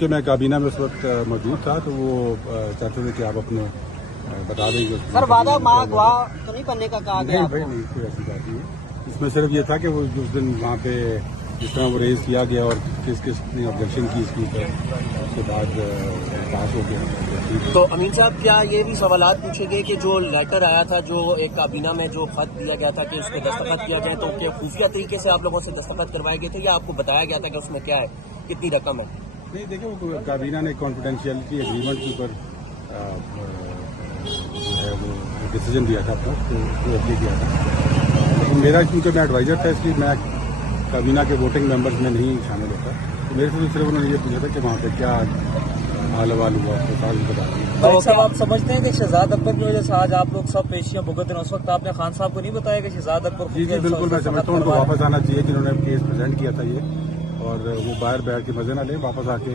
کہ میں کابینہ میں اس وقت موجود تھا تو وہ چاہتے تھے کہ آپ اپنے بتا دیں گے. سر وعدہ ماں گواہ تو نہیں بننے کا کہا گیا نہیں آپ بھائی کو؟ نہیں, کوئی ایسی بات نہیں ہے. اس میں صرف یہ تھا کہ وہ اس دن وہاں پہ جس طرح وہ ریز کیا گیا اور کس نے آبجیکشن کی اس کی اس کے بعد پاس ہو گیا. تو امین صاحب کیا یہ بھی سوالات پوچھے گئے کہ جو لیٹر آیا تھا, جو ایک کابینہ میں جو خط دیا گیا تھا کہ اس پہ دستخط کیا جائے, تو کیا خفیہ طریقے سے آپ لوگوں سے دستخط کروائے گئے تھے یا آپ کو بتایا گیا تھا کہ اس میں کیا ہے, کتنی رقم ہے؟ نہیں دیکھیں, وہ کابینہ نے کانفیڈینشیلٹی ایگریمنٹ کے اوپر جو ہے وہ ڈیسیجن دیا تھا اپنا, تو اپلی کیا تھا. لیکن میرا کیونکہ میں ایڈوائزر تھا اس لیے میں کابینہ کے ووٹنگ ممبرز میں نہیں شامل ہوتا, تو میرے سے تو صرف انہوں نے یہ پوچھا تھا کہ وہاں پہ کیا حال حوال ہوا اس کے ساتھ بتا دیں. بھائی صاحب آپ سمجھتے ہیں کہ شہزاد اکبر کی وجہ سے آج آپ لوگ سب پیشیاں بھگت رہے ہیں, اس وقت آپ نے خان صاحب کو نہیں بتایا کہ شہزاد اکبر جی بالکل میں سمجھتا ہوں ان کو واپس آنا چاہیے کہ انہوں نے کیس پریزنٹ کیا تھا یہ, اور وہ باہر بیٹھ کے مزے نہ لیں, واپس آ کے